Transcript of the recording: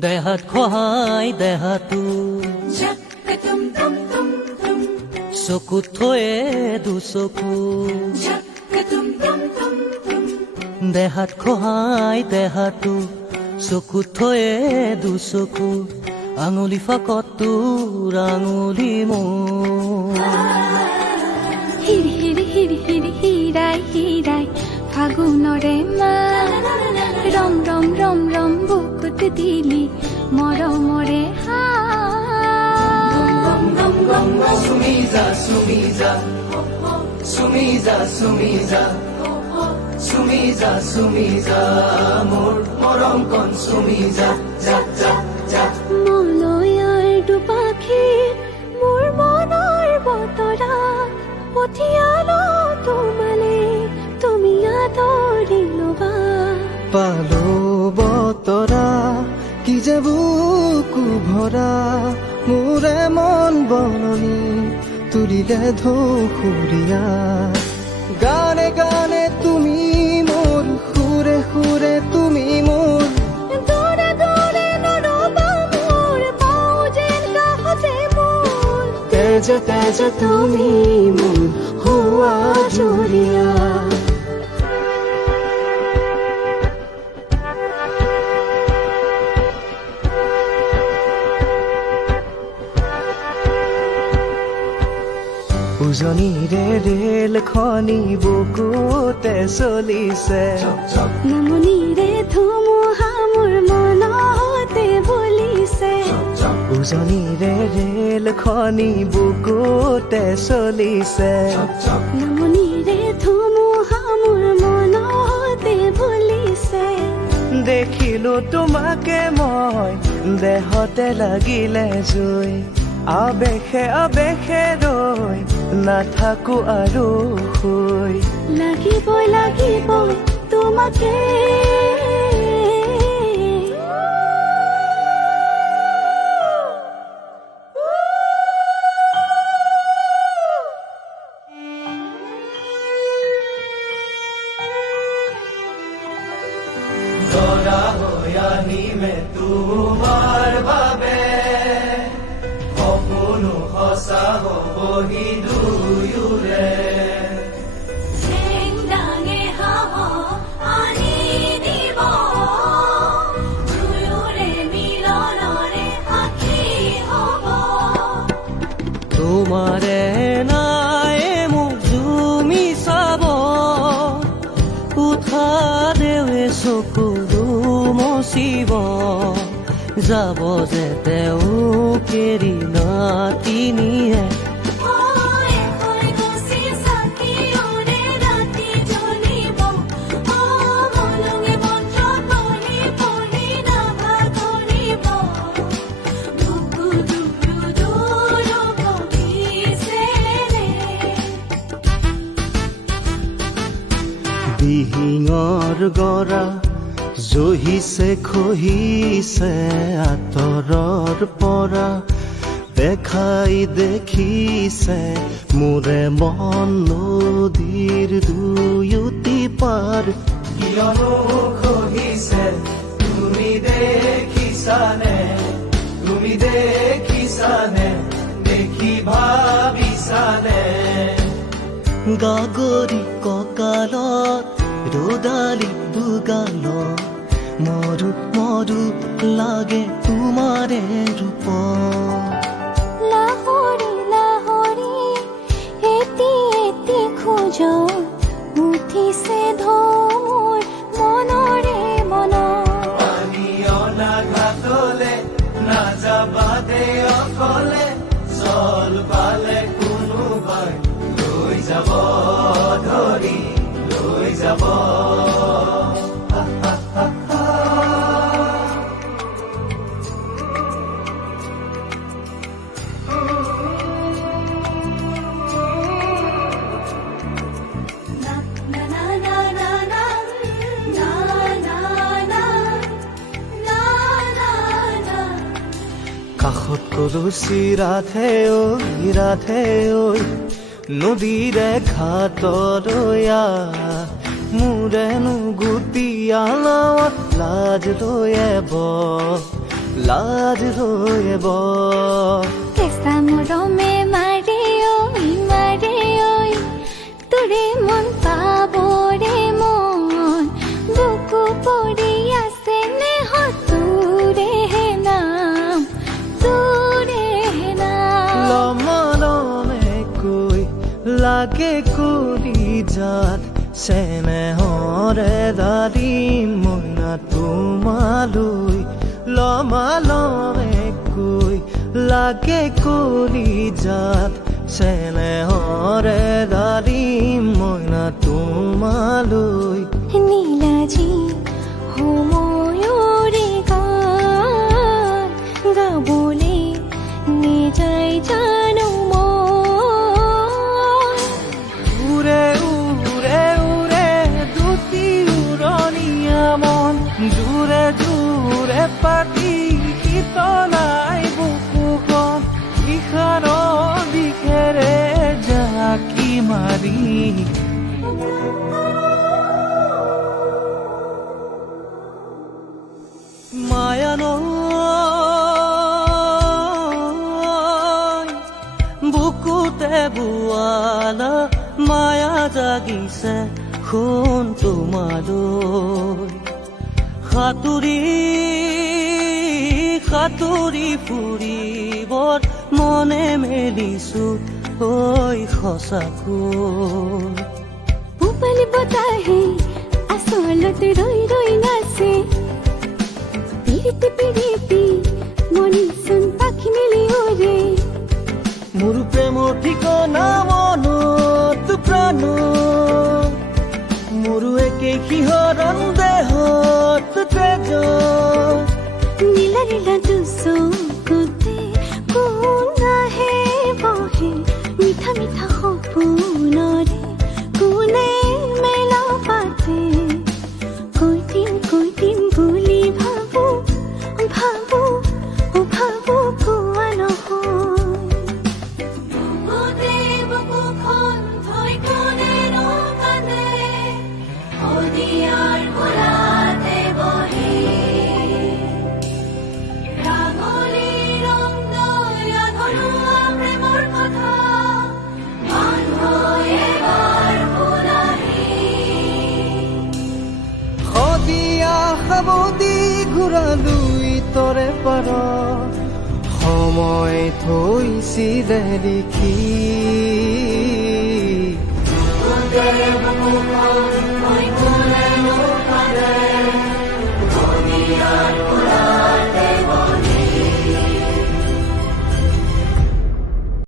দেহাত খহাই দেহাটো চকুত থয়ে দুচকু দেহাত খহাই দেহাটো চকুত থয়ে দুচকু আঙুলি ফাকত তোৰ আঙুলি মোৰ হিৰ হিৰ হিৰ হিৰ হিৰাই হিৰাই ফাগুনৰে মাত ৰম ৰম ৰম ৰম বুকুত দিলি মৰমৰে সুমিজা সুমিজা সুমিজা সুমিজা সুমিজা সুমিজা মোৰ মৰম কণ সুমিজা যা যা যা মলয়াৰ দুপাখি মোৰ মনৰ বতৰা পঠিয়ালো তোমালে তুমি আদৰি ল'বা পালো বতৰা কি যে বুকু ভৰা মোৰে মন বননি তুলিলে ধুসুৰীয়া গানে গানে তুমি মোৰ সুৰে সুৰে তুমি মোৰ দূৰে দূৰে নৰবা মোৰ পাওঁ যেন কাষতে মোৰ তেজে তেজে তুমি মোৰ হোৱা জুৰিয়া উজনিৰে ৰেলখনি বুকুতে চলিছে নামনিৰে ধুমুহা মোৰ মনতে বলিছে উজনিৰে ৰেলখনি বুকুতে চলিছে নামনিৰে ধুমুহা মোৰ মনতে বলিছে দেখিলো তোমাকে মই দেহতে লাগিলে জুই আবেশে আবেশে ৰৈ নাথাকো আৰু শুই লাগিবই লাগিবই তোমাকে দৰা হৈ আহিমে তোমাৰ বাবে সপোনো সঁচা হ'বহি দুয়োৰে ঠেংদাঙে হাঁহ আনি দিব দুয়োৰে মিলনৰে সাক্ষী হ'ব তোমাৰে নাই মোক জুমি চাব উঠা দেৱে চকুৰো মচিব যাব যে তেওঁ কেৰি নাতিনিয়ে দিহিঙৰ গৰা জহিছে খহিছে আঁতৰৰ পৰা দেখাই দেখিছে মোৰে মন নদীৰ দুয়োটি পাৰ কিয়নো খহিছে তুমি দেখিছানে দেখি ভাবিছানে গাগৰি কঁকালত ৰ'দালি দুগালত মৰু মৰু লাগে তোমাৰে ৰূপ লাহৰি লাহৰি এটি এটি খোজ উঠিছে ধোৰ মনৰে মন পানী অনা ঘাটলে নাযাবা দে অকলে জল পালে কোনোবাই লৈ যাব ধৰি লৈ যাব কাষত কলচি ৰাধে ঐ নদীৰে ঘাটৰয়া মোৰেনো গুটিয়ালত লাজ ৰৈব লাজ ৰৈব কেঁচা মৰমে মাৰে ঐ তোৰে মন পাবৰে মন বুকু পৰি আছে নেহ তোৰেহে নাম লমলমে কৈ লাগে কৰি যাত চেনেহৰে দাৰি মইনা তোমালৈ লমলমে কৈ লাগে কৰি যাত চেনেহৰে দাৰি মইনা তোমালৈ নীলাজি সময়ৰে গান গাবলে নিজাই জানো উৰে উৰে উৰে দুটি উৰণীয়া মন জোৰে জোৰে পাতি শীতলাই বুকুখন ইশাৰৰ দিশেৰে জাকি মাৰি মায়ানৈ বুকুতে বোৱালা মায়া জাগিছে সোণ তোমালৈ সাঁতুৰি সাঁতুৰি ফুৰিবৰ মনে মেলিছো ঐ সঁচাকৈ পূবালী বতাহে আচলত ৰৈ ৰৈ নাচে পিৰিতি পিৰিতি মনিচোন পাখি মেলি উৰে মোৰ প্ৰেমৰ ঠিকনা মনত প্ৰাণ মোৰো একে শিহৰণ দেহত তেজ নীলা নীলা দুচকুতে কোন আহে বহে মিঠা মিঠা সপোনৰে কোনে মেলা পাতে কৈ দিম বুলি ভাবো ভাবো ভাবো কোৱা নহয় বুকুখন থৈ কোনে কান্দে শদিয়াৰ কোলাতে বহি ৰাঙলী ৰং দয়া ধৰুৱা প্ৰেমৰ কথা মানুহ এবাৰ শুনাহি শদিয়া সাৱদি ঘূৰালৈ তৰে পাৰ সময় থৈছিলে লিখি বুকুখন